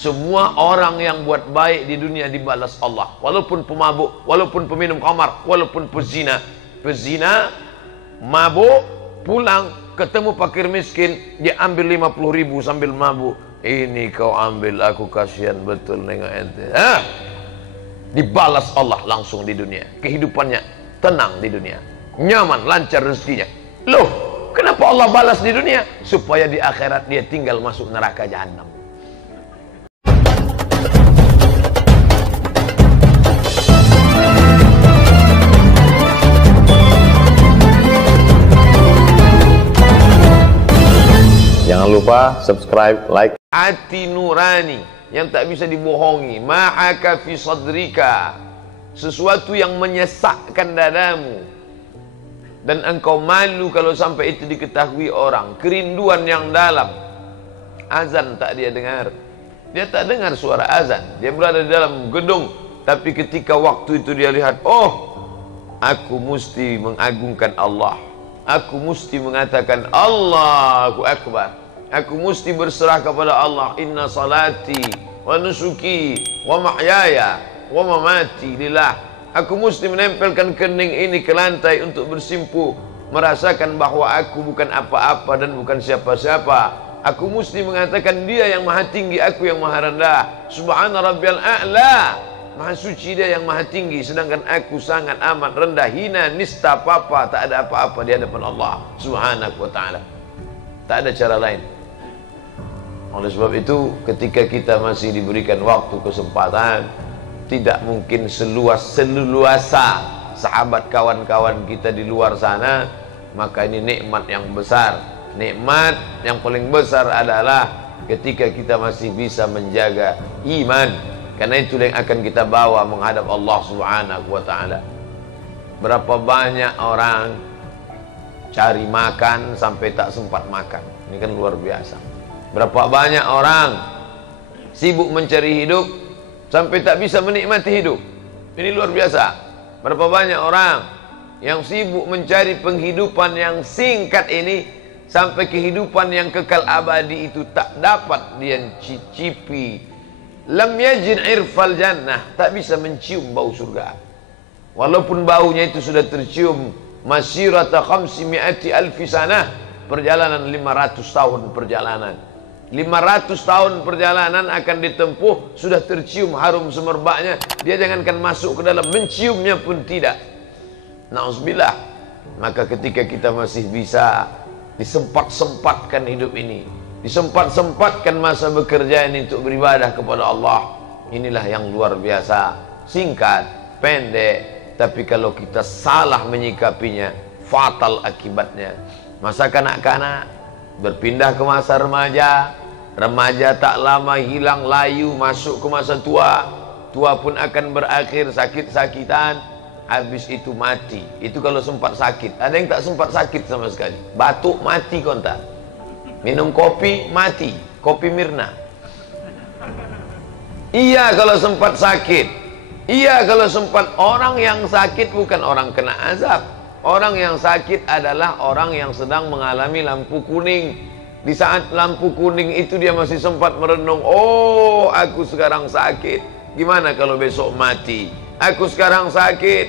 Semua orang yang buat baik di dunia dibalas Allah. Walaupun pemabuk, walaupun peminum khamar, walaupun pezina. Pezina, mabuk, pulang, ketemu fakir miskin, dia ambil 50.000 sambil mabuk. Ini kau ambil, aku kasihan betul nengok ente. Dibalas Allah langsung di dunia. Kehidupannya tenang di dunia, nyaman, lancar rezekinya. Loh, kenapa Allah balas di dunia? Supaya di akhirat dia tinggal masuk neraka jahanam. Jangan lupa subscribe, like. Hati nurani yang tak bisa dibohongi. Ma'aka fi sadrika, sesuatu yang menyesakkan dadamu dan engkau malu kalau sampai itu diketahui orang. Kerinduan yang dalam. Azan tak dia dengar. Dia tak dengar suara azan. Dia berada di dalam gedung, tapi ketika waktu itu dia lihat, oh, aku mesti mengagungkan Allah. Aku mesti mengatakan Allahu Akbar. Aku mesti berserah kepada Allah. Inna salati wa nusuki wa mahyaya wa mamati lillah. Aku mesti menempelkan kening ini ke lantai untuk bersimpuh, merasakan bahwa aku bukan apa-apa dan bukan siapa-siapa. Aku mesti mengatakan dia yang maha tinggi, aku yang maha rendah. Subhana rabbiyal a'la, maha suci dia yang maha tinggi, sedangkan aku sangat amat rendah, hina, nista, apa-apa, tak ada apa-apa di hadapan Allah subhanahu wa ta'ala. Tak ada cara lain. Oleh sebab itu, ketika kita masih diberikan waktu, kesempatan, tidak mungkin seluasa sahabat kawan-kawan kita di luar sana. Maka ini nikmat yang besar. Nikmat yang paling besar adalah ketika kita masih bisa menjaga iman. Karena itu yang akan kita bawa menghadap Allah subhanahu wa ta'ala. Berapa banyak orang cari makan sampai tak sempat makan. Ini kan luar biasa. Berapa banyak orang sibuk mencari hidup sampai tak bisa menikmati hidup. Ini luar biasa. Berapa banyak orang yang sibuk mencari penghidupan yang singkat ini, sampai kehidupan yang kekal abadi itu tak dapat dia cicipi. Lam yajid irfal jannah, tak bisa mencium bau surga. Walaupun baunya itu sudah tercium masirata 500 alfi sanah, perjalanan 500 tahun perjalanan. 500 tahun perjalanan akan ditempuh, sudah tercium harum semerbaknya. Dia jangankan masuk ke dalam, menciumnya pun tidak. Na'udzubillah. Maka ketika kita masih bisa disempat-sempatkan hidup ini, disempat-sempatkan masa bekerja ini untuk beribadah kepada Allah, inilah yang luar biasa. Singkat, pendek, tapi kalau kita salah menyikapinya, fatal akibatnya. Masa kanak-kanak berpindah ke masa remaja, remaja tak lama hilang layu, masuk ke masa tua, tua pun akan berakhir sakit-sakitan, habis itu mati. Itu kalau sempat sakit. Ada yang tak sempat sakit sama sekali, batuk mati kontak, minum kopi mati, kopi Mirna. Iya kalau sempat sakit, iya kalau sempat. Orang yang sakit bukan orang kena azab. Orang yang sakit adalah orang yang sedang mengalami lampu kuning. Di saat lampu kuning itu dia masih sempat merenung, oh aku sekarang sakit, gimana kalau besok mati? Aku sekarang sakit,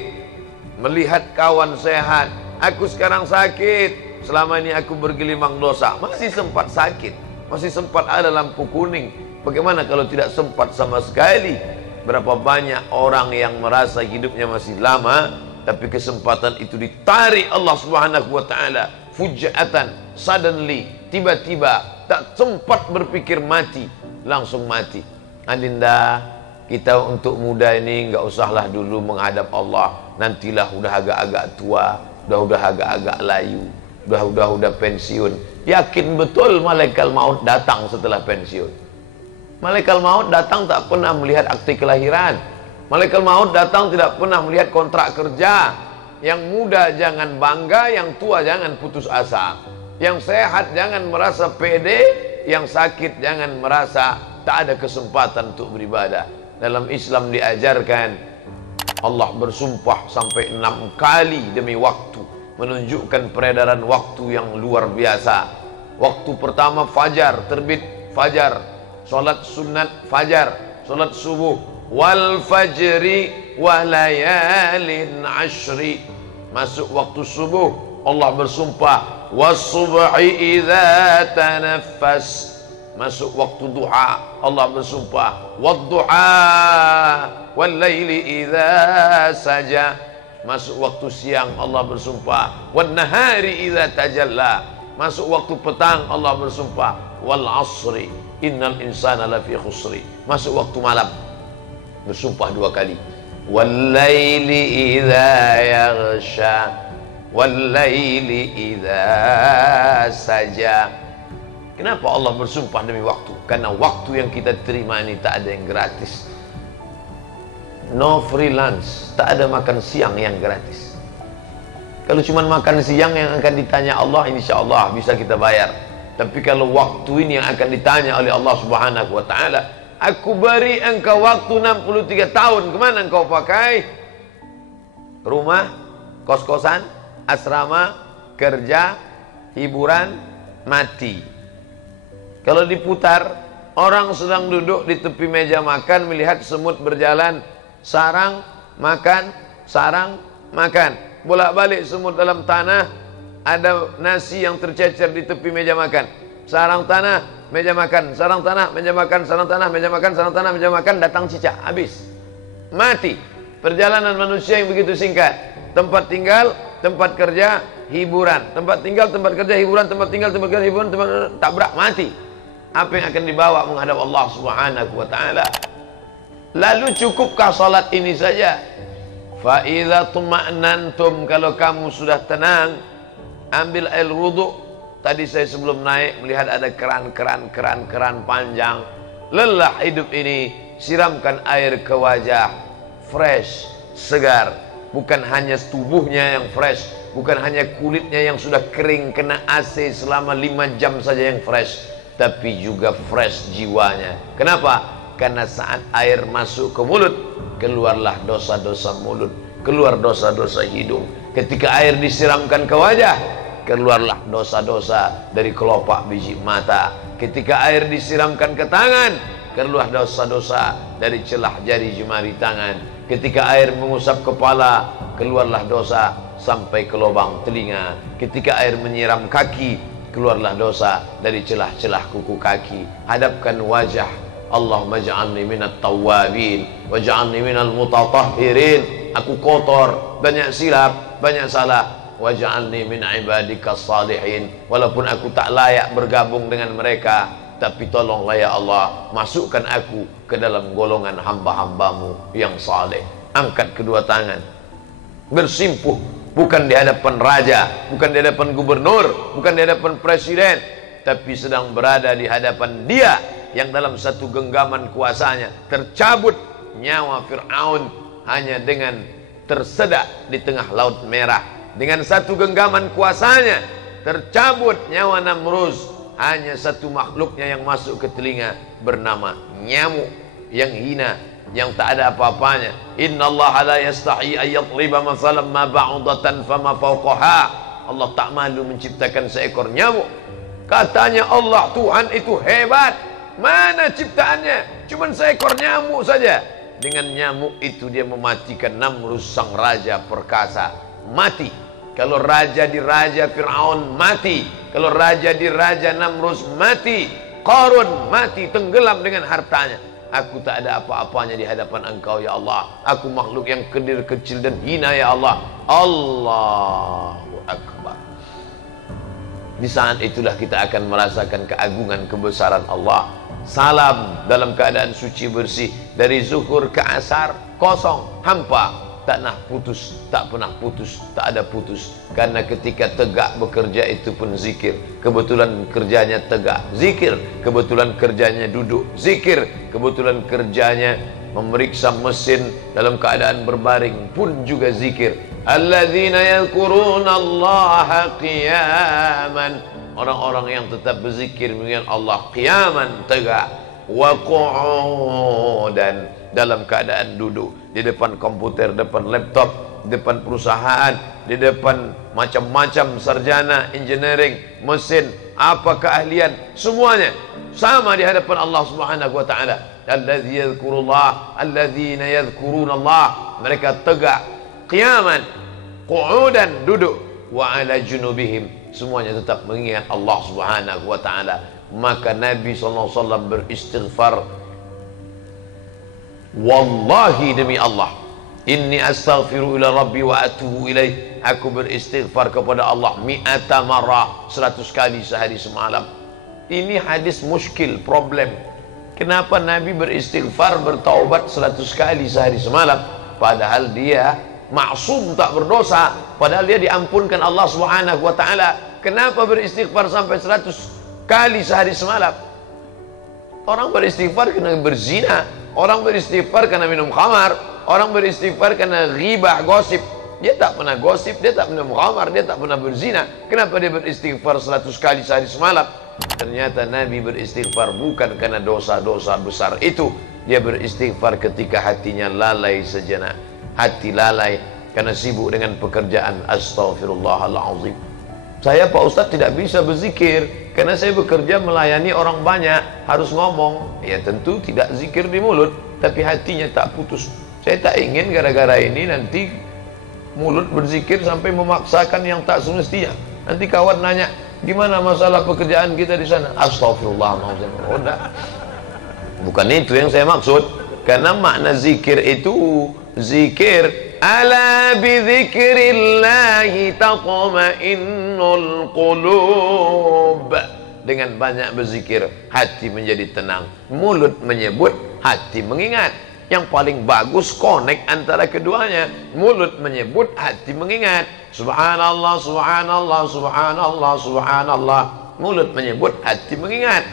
melihat kawan sehat. Aku sekarang sakit, selama ini aku bergelimang dosa. Masih sempat sakit, masih sempat ada lampu kuning. Bagaimana kalau tidak sempat sama sekali? Berapa banyak orang yang merasa hidupnya masih lama, tapi kesempatan itu ditarik Allah subhanahu wa ta'ala fujatan, suddenly, tiba-tiba, tak sempat berpikir mati, langsung mati. Adinda, kita untuk muda ini enggak usahlah dulu menghadap Allah. Nantilah udah agak-agak tua, udah agak-agak layu, udah pensiun. Yakin betul malaikat maut datang setelah pensiun. Malaikat maut datang tak pernah melihat akte kelahiran. Malaikat maut datang tidak pernah melihat kontrak kerja. Yang muda jangan bangga, yang tua jangan putus asa. Yang sehat jangan merasa pede, yang sakit jangan merasa tak ada kesempatan untuk beribadah. Dalam Islam diajarkan, Allah bersumpah sampai 6 kali demi waktu, menunjukkan peredaran waktu yang luar biasa. Waktu pertama fajar, terbit fajar, salat sunat fajar, salat subuh, wal fajri wa layalin ashri. Masuk waktu subuh Allah bersumpah, was-subhi idza tanaffas. Masuk waktu duha Allah bersumpah, wad-duha wal laili idza saja. Masuk waktu siang Allah bersumpah, wan nahari idza tajalla. Masuk waktu petang Allah bersumpah, wal asri innal insana lafi khusri. Masuk waktu malam bersumpah 2 kali, wal laili idza yaghsha, wal laili idza saja. Kenapa Allah bersumpah demi waktu? Karena waktu yang kita terima ini tak ada yang gratis. No free lunch, tak ada makan siang yang gratis. Kalau cuma makan siang yang akan ditanya Allah, insya Allah bisa kita bayar. Tapi kalau waktu ini yang akan ditanya oleh Allah Subhanahu wa ta'ala, aku beri engkau waktu 63 tahun, kemana engkau pakai? Rumah, kos-kosan, asrama, kerja, hiburan, mati. Kalau diputar, orang sedang duduk di tepi meja makan, melihat semut berjalan, sarang, makan, sarang, makan. Bolak-balik semut dalam tanah, ada nasi yang tercecer di tepi meja makan. Sarang tanah, meja makan, sarang tanah, meja makan, sarang tanah, meja makan, sarang tanah, meja makan, datang cicak, habis. Mati. Perjalanan manusia yang begitu singkat. Tempat tinggal, tempat kerja, hiburan. Tempat tinggal, tempat kerja, hiburan, tempat tinggal, tempat kerja, hiburan, tempat tabrak, mati. Apa yang akan dibawa menghadap Allah Subhanahu wa ta'ala? Lalu cukupkah salat ini saja? Fa idza tuma'nantum, kalau kamu sudah tenang, ambil air wudu. Tadi saya sebelum naik melihat ada keran panjang. Lelah hidup ini, siramkan air ke wajah, fresh, segar. Bukan hanya tubuhnya yang fresh, bukan hanya kulitnya yang sudah kering kena AC selama 5 jam saja yang fresh, tapi juga fresh jiwanya. Kenapa? Karena saat air masuk ke mulut, keluarlah dosa-dosa mulut, keluar dosa-dosa hidung. Ketika air disiramkan ke wajah, keluarlah dosa-dosa dari kelopak biji mata. Ketika air disiramkan ke tangan, keluar dosa-dosa dari celah jari jemari tangan. Ketika air mengusap kepala, keluarlah dosa sampai ke lubang telinga. Ketika air menyiram kaki, keluarlah dosa dari celah-celah kuku kaki. Hadapkan wajah. Allahumma ja'alni minat tawwabin waj'alni minal mutatahhirin. Aku kotor, banyak silap, banyak salah. Waj'alni min ibadikas salihin. Walaupun aku tak layak bergabung dengan mereka, tapi tolonglah ya Allah, masukkan aku ke dalam golongan hamba-hambamu yang saleh. Angkat kedua tangan, bersimpuh, bukan di hadapan raja, bukan di hadapan gubernur, bukan di hadapan presiden, tapi sedang berada di hadapan Dia yang dalam satu genggaman kuasanya tercabut nyawa Fir'aun hanya dengan tersedak di tengah Laut Merah. Dengan satu genggaman kuasanya tercabut nyawa Namruz. Hanya satu makhluknya yang masuk ke telinga, bernama nyamuk yang hina, yang tak ada apa-apanya. Innallaha la yastahi ayyadriba mathalan ma ba'udatan fama fawqaha. Allah tak malu menciptakan seekor nyamuk. Katanya Allah, Tuhan itu hebat. Mana ciptaannya? Cuman seekor nyamuk saja. Dengan nyamuk itu dia mematikan Namruz sang raja perkasa. Mati. Kalau raja di raja Fir'aun mati. Kalau raja di raja Namruz mati. Qarun mati, tenggelam dengan hartanya. Aku tak ada apa-apanya di hadapan Engkau ya Allah. Aku makhluk yang kedir, kecil dan hina ya Allah. Allahu Akbar. Di saat itulah kita akan merasakan keagungan kebesaran Allah. Salam dalam keadaan suci bersih. Dari zuhur ke asar kosong, hampa. Tak nak putus, tak pernah putus, tak ada putus. Karena ketika tegak bekerja itu pun zikir. Kebetulan kerjanya tegak, zikir. Kebetulan kerjanya duduk, zikir. Kebetulan kerjanya memeriksa mesin dalam keadaan berbaring pun juga zikir. Alladzina yadhkuruna Allaha qiyaman. Orang-orang yang tetap berzikir mengingat Allah qiyaman, tegak. wa qu'udan, dalam keadaan duduk di depan komputer, depan laptop, depan perusahaan, di depan macam-macam sarjana engineering, mesin, apa keahlian, semuanya sama di hadapan Allah Subhanahu wa taala. Allazi yadhkurullah, alladzina yadhkurunallah, mereka tegak qiyaman, qu'udan, duduk, wa ala junubihim, semuanya tetap mengingat Allah Subhanahu wa taala. Maka Nabi SAW beristighfar, wallahi demi Allah, inni astaghfiru ila rabbi wa atubu ilaih, aku beristighfar kepada Allah mi'ata marrah, 100 kali sehari semalam. Ini hadis muskil, problem. Kenapa Nabi beristighfar, bertaubat 100 kali sehari semalam, padahal dia maksum, tak berdosa, padahal dia diampunkan Allah Subhanahu wa taala. Kenapa beristighfar sampai 100 kali sehari semalam? Orang beristighfar karena berzina, orang beristighfar karena minum khamar, orang beristighfar karena ghibah, gosip. Dia tak pernah gosip, dia tak pernah khamar, dia tak pernah berzina. Kenapa dia beristighfar 100 kali sehari semalam? Ternyata Nabi beristighfar bukan karena dosa-dosa besar itu. Dia beristighfar ketika hatinya lalai sejenak. Hati lalai karena sibuk dengan pekerjaan. Astaghfirullahaladzim. Saya Pak Ustadz tidak bisa berzikir karena saya bekerja melayani orang banyak, harus ngomong. Ya tentu tidak zikir di mulut, tapi hatinya tak putus. Saya tak ingin gara-gara ini nanti mulut berzikir sampai memaksakan yang tak semestinya. Nanti kawan nanya, gimana masalah pekerjaan kita di sana? Astaghfirullahaladzim. Oh enggak, bukan itu yang saya maksud. Karena makna zikir itu, zikir, ala bidzikrillahi taqma'innul qulub. Dengan banyak berzikir, hati menjadi tenang. Mulut menyebut, hati mengingat. Yang paling bagus connect antara keduanya. Mulut menyebut, hati mengingat. Subhanallah, subhanallah, subhanallah, subhanallah. Mulut menyebut, hati mengingat.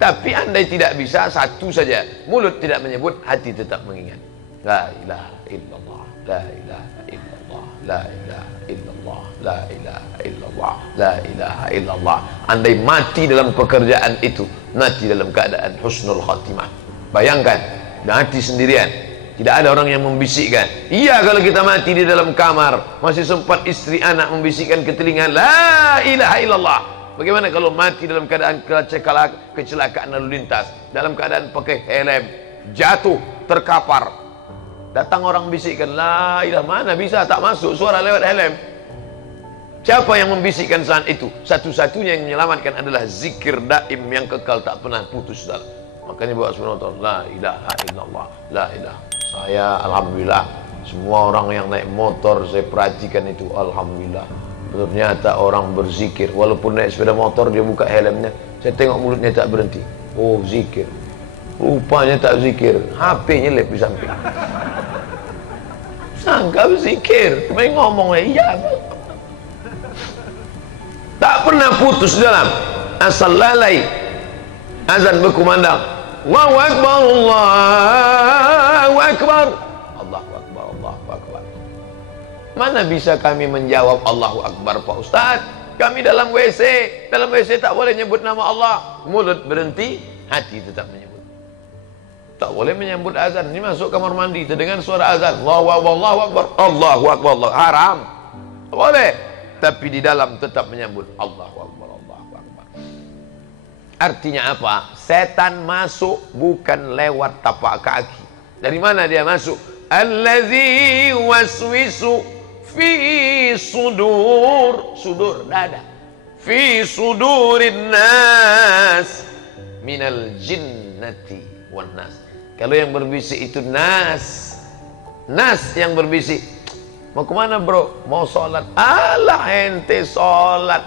Tapi andai tidak bisa, satu saja. Mulut tidak menyebut, hati tetap mengingat. La ilaha illallah, la ilaha illallah, la ilaha illallah, la ilaha illallah, la ilaha illallah. Andai mati dalam pekerjaan itu, mati dalam keadaan husnul khatimah. Bayangkan, mati sendirian, tidak ada orang yang membisikkan. Iya, kalau kita mati di dalam kamar, masih sempat istri anak membisikkan ke telinga, la ilaha illallah. Bagaimana kalau mati dalam keadaan kecelakaan lalu lintas, dalam keadaan pakai helm, jatuh, terkapar, datang orang bisikkan, la ilaha, mana bisa, tak masuk suara lewat helm. Siapa yang membisikkan saat itu? Satu-satunya yang menyelamatkan adalah zikir daim yang kekal, tak pernah putus dalam. Makanya bawa subhanallah, la ilaha illallah, la ilaha. Saya alhamdulillah, semua orang yang naik motor saya perhatikan itu, alhamdulillah. Ternyata orang berzikir, walaupun naik sepeda motor dia buka helmnya, saya tengok mulutnya tak berhenti. Oh, zikir. Rupanya tak zikir, HP nyelip di samping. Sangka berzikir, main ngomong, iya. Tak pernah putus dalam, asal lalai. Azan berkumandang, Allahu Akbar, Allahu Akbar, Allahu Akbar, Allahu Akbar. Mana bisa kami menjawab Allahu Akbar, Pak Ustaz? Kami dalam WC, dalam WC tak boleh nyebut nama Allah. Mulut berhenti, hati tetap menyebut. Tak boleh menyambut azan. Ini masuk kamar mandi, terdengar suara azan, Allahu Akbar, Allahu Akbar, Allahu Akbar, Allah. Haram. Tak boleh. Tapi di dalam tetap menyambut Allahu Akbar, Allahu Akbar. Artinya apa? Setan masuk bukan lewat tapak kaki. Dari mana dia masuk? Allazi waswisu fi sudur, sudur dada, fi sudurin nas minal jinnati wan nas. Kalau yang berbisik itu nas, nas yang berbisik. Mau kemana bro? Mau sholat. Alah ente sholat.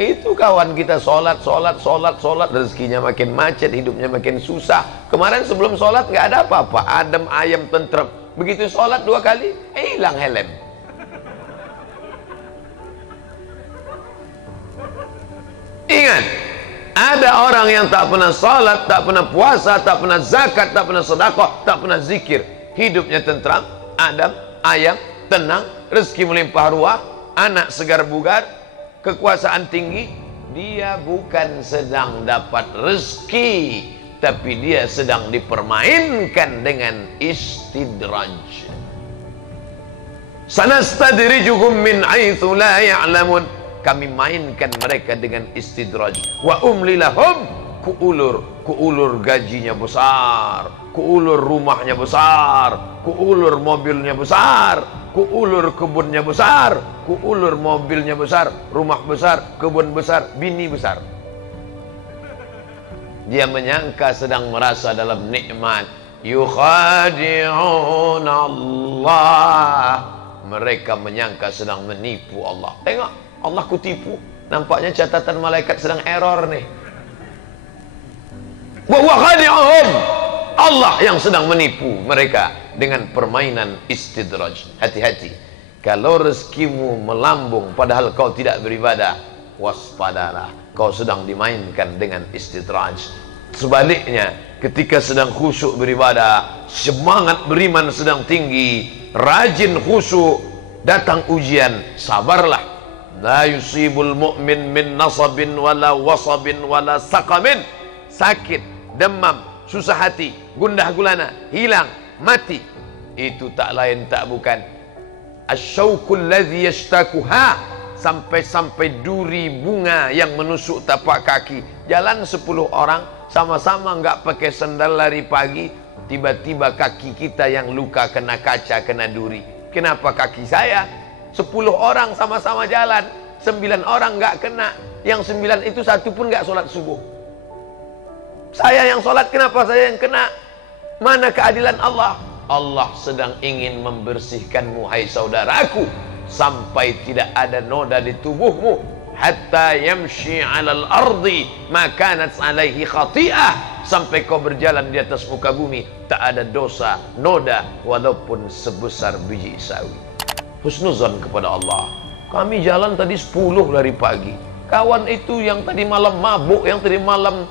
Itu kawan kita sholat, rezekinya makin macet, hidupnya makin susah. Kemarin sebelum sholat nggak ada apa-apa, adem ayam tentrem. Begitu sholat 2 kali, hilang helm. Ingat, ada orang yang tak pernah sholat, tak pernah puasa, tak pernah zakat, tak pernah sedekah, tak pernah zikir. Hidupnya tentram, adem ayam, tenang, rezeki melimpah ruah, anak segar bugar, kekuasaan tinggi. Dia bukan sedang dapat rezeki, tapi dia sedang dipermainkan dengan istidraj. Sanastadrijuhum min haitsu la ya'lamun. Kami mainkan mereka dengan istidraj. Wa umli lahum, kuulur gajinya besar, kuulur rumahnya besar, kuulur mobilnya besar, kuulur kebunnya besar, kuulur mobilnya besar, rumah besar, kebun besar, bini besar. Dia menyangka sedang merasa dalam nikmat. Yukhadi'un Allah. Mereka menyangka sedang menipu Allah. Tengok, Allah kutipu. Nampaknya catatan malaikat sedang error nih. Wa khadi'uhum. Allah yang sedang menipu mereka dengan permainan istidraj. Hati-hati. Kalau rezekimu melambung padahal kau tidak beribadah, waspadalah. Kau sedang dimainkan dengan istidraj. Sebaliknya, ketika sedang khusyuk beribadah, semangat beriman sedang tinggi, rajin khusyuk, datang ujian, sabarlah. La yusibul mu'min min nasabin wala wasabin wala saqamin. Sakit, demam, susah hati, gundah gulana, hilang, mati. Itu tak lain tak bukan asyauqul ladzi yashtakuha. Sampai-sampai duri bunga yang menusuk tapak kaki. Jalan 10 orang sama-sama nggak pakai sendal lari pagi, tiba-tiba kaki kita yang luka kena kaca, kena duri. Kenapa kaki saya? 10 orang sama-sama jalan, 9 orang nggak kena. Yang 9 itu satu pun nggak sholat subuh. Saya yang sholat, kenapa saya yang kena? Mana keadilan Allah? Allah sedang ingin membersihkanmu, hai saudaraku, sampai tidak ada noda di tubuhmu. Hatta yamshi 'alal ardi ma kanat 'alaihi khati'ah. Sampai kau berjalan di atas muka bumi tak ada dosa, noda walaupun sebesar biji sawi. Husnuzan kepada Allah. Kami jalan tadi 10 dari pagi. Kawan itu yang tadi malam mabuk, yang tadi malam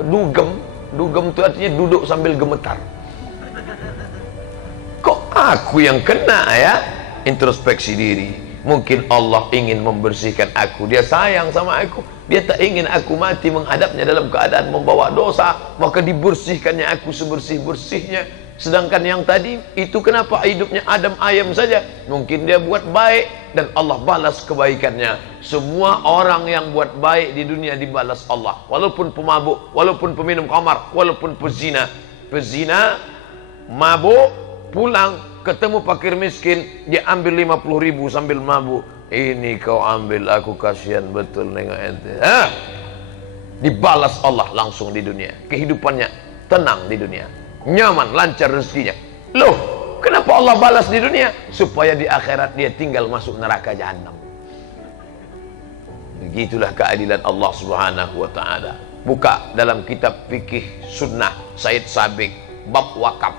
dugem. Dugem itu artinya duduk sambil gemetar. Kok aku yang kena ya? Introspeksi diri. Mungkin Allah ingin membersihkan aku. Dia sayang sama aku. Dia tak ingin aku mati menghadapnya dalam keadaan membawa dosa. Maka dibersihkannya aku sebersih-bersihnya. Sedangkan yang tadi itu kenapa hidupnya adem ayem saja? Mungkin dia buat baik dan Allah balas kebaikannya. Semua orang yang buat baik di dunia dibalas Allah. Walaupun pemabuk, walaupun peminum khamar, walaupun pezina. Pezina, mabuk, pulang ketemu fakir miskin, dia ambil 50.000 sambil mabuk. Ini kau ambil, aku kasihan betul nengok ente. Dibalas Allah langsung di dunia. Kehidupannya tenang di dunia, nyaman, lancar rezekinya. Loh, kenapa Allah balas di dunia? Supaya di akhirat dia tinggal masuk neraka jahanam. Begitulah keadilan Allah Subhanahu wa taala. Buka dalam kitab fikih sunnah Said Sabiq bab wakaf.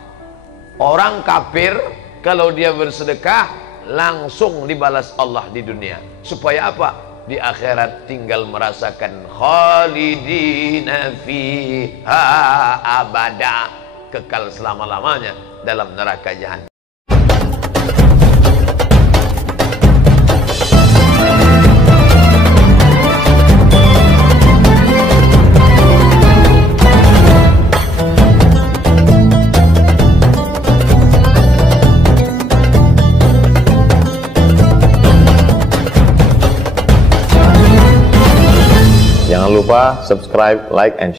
Orang kafir kalau dia bersedekah langsung dibalas Allah di dunia. Supaya apa? Di akhirat tinggal merasakan khalidina fiha abada, kekal selama-lamanya dalam neraka jahanam. Jangan lupa subscribe, like, and share.